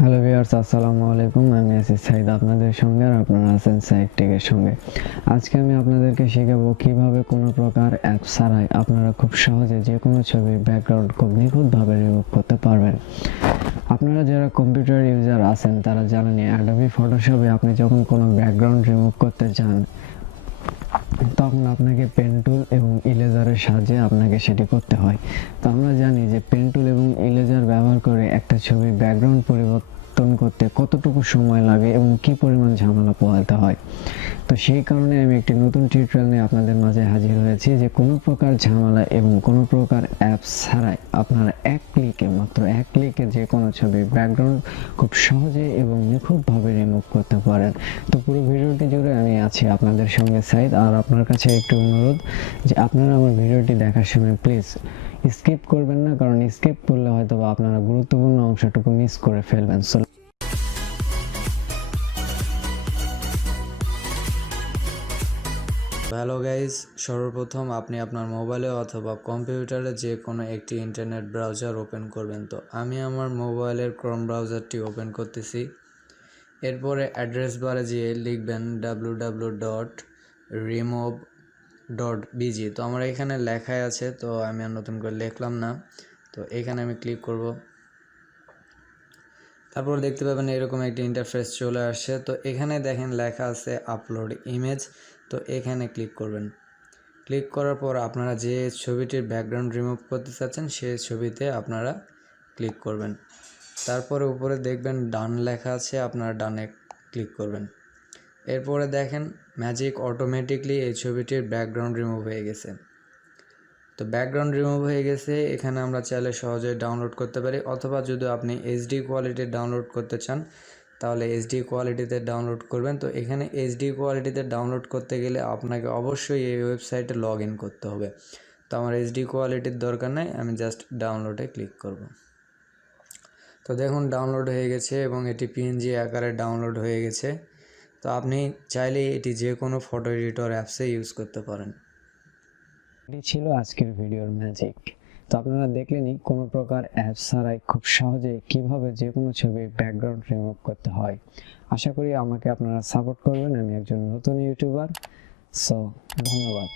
Hello viewers, আসসালামু আলাইকুম। আমি আছি সাইদ আপনাদের সঙ্গে, আর আপনারা আছেন সাইদ টেকের সঙ্গে। আজকে আমি আপনাদেরকে শেখাবো কিভাবে কোনো প্রকার অ্যাপ ছাড়াই আপনারা খুব সহজে যে কোনো ছবির ব্যাকগ্রাউন্ড খুব নিখুঁতভাবে রিমুভ করতে পারবেন। আপনারা যারা কম্পিউটার ইউজার আছেন তারা জানেন অ্যাডোবি ফটোশপে আপনি যখন কোনো ব্যাকগ্রাউন্ড রিমুভ করতে চান তখন আপনাকে পেন টুল এবং ইরেজারের সাহায্যে আপনাকে সেটি করতে হয়। তো আমরা জানি যে পেন টুল এবং ইরেজার ব্যবহার করে একটা ছবির ব্যাকগ্রাউন্ড পরিবর্তন করতে কতটুকু সময় লাগে এবং কি পরিমাণ ঝামেলা পোহাতে হয়। তো সেই কারণে আমি একটি নতুন টিউটোরিয়াল নিয়ে আপনাদের মাঝে হাজির হয়েছি যে কোনো প্রকার ঝামেলা এবং কোনো প্রকার অ্যাপস ছাড়াই আপনারা মাত্র এক ক্লিকে যে কোনো ছবির ব্যাকগ্রাউন্ড খুব সহজে এবং নিখুঁতভাবে রিমুভ করতে পারেন। তো পুরো ভিডিওটি জুড়ে আমি আছি আপনাদের সঙ্গে সাইদ, আর আপনার কাছে একটু অনুরোধ যে আপনারা আমার ভিডিওটি দেখার সময় প্লিজ স্কিপ করবেন না, কারণ স্কিপ করলে হয়তো বা আপনারা গুরুত্বপূর্ণ অংশটুকু মিস করে ফেলবেন। হ্যালো গাইজ, সর্বপ্রথম আপনি আপনার মোবাইলে অথবা কম্পিউটারে যে কোনো একটি ইন্টারনেট ব্রাউজার ওপেন করবেন। তো আমি আমার মোবাইলের ক্রোম ব্রাউজারটি ওপেন করতেছি। এরপরে অ্যাড্রেস বারে যেয়ে লিখবেন www.remove.bg। তো আমার এখানে লেখাই আছে, তো আমি আর নতুন করে লিখলাম না। তো এখানে আমি ক্লিক করব। তারপর দেখতে পাবেন এরকম একটি ইন্টারফেস চলে আসছে। তো এখানে দেখেন লেখা আছে আপলোড ইমেজ। তো এখানে ক্লিক করবেন। ক্লিক করার পর আপনারা যে ছবিটির ব্যাকগ্রাউন্ড রিমুভ করতে চাচ্ছেন সেই ছবিতে আপনারা ক্লিক করবেন। তারপরে উপরে দেখবেন ডান লেখা আছে, আপনারা ডানে ক্লিক করবেন। এরপরে দেখেন ম্যাজিক অটোমেটিকলি এই ছবিটির ব্যাকগ্রাউন্ড রিমুভ হয়ে গেছে। তো ব্যাকগ্রাউন্ড রিমুভ হয়ে গেছে। এখানে আমরা চাইলে সহজে ডাউনলোড করতে পারি, অথবা যদি আপনি এইচডি কোয়ালিটির ডাউনলোড করতে চান তাহলে এইচডি কোয়ালিটিতে ডাউনলোড করবেন। তো এখানে এইচডি কোয়ালিটিতে ডাউনলোড করতে গেলে আপনাকে অবশ্যই এই ওয়েবসাইটে লগ ইন করতে হবে। তো আমার এইচডি কোয়ালিটির দরকার নাই, আমি জাস্ট ডাউনলোডে ক্লিক করব। তো দেখুন ডাউনলোড হয়ে গেছে এবং এটি পিএনজি আকারে ডাউনলোড হয়ে গেছে। তো আপনি চাইলে এটি যে কোনো ফটো এডিটর অ্যাপসে ইউজ করতে পারেন। এটি ছিল আজকের ভিডিওর ম্যাজিক। তো আপনারা দেখলেনই কোনো প্রকার অ্যাপ ছাড়াই খুব সহজে কিভাবে যে কোনো ছবির ব্যাকগ্রাউন্ড রিমুভ করতে হয়। আশা করি আমাকে আপনারা সাপোর্ট করবেন। আমি একজন নতুন ইউটিউবার, সো ধন্যবাদ।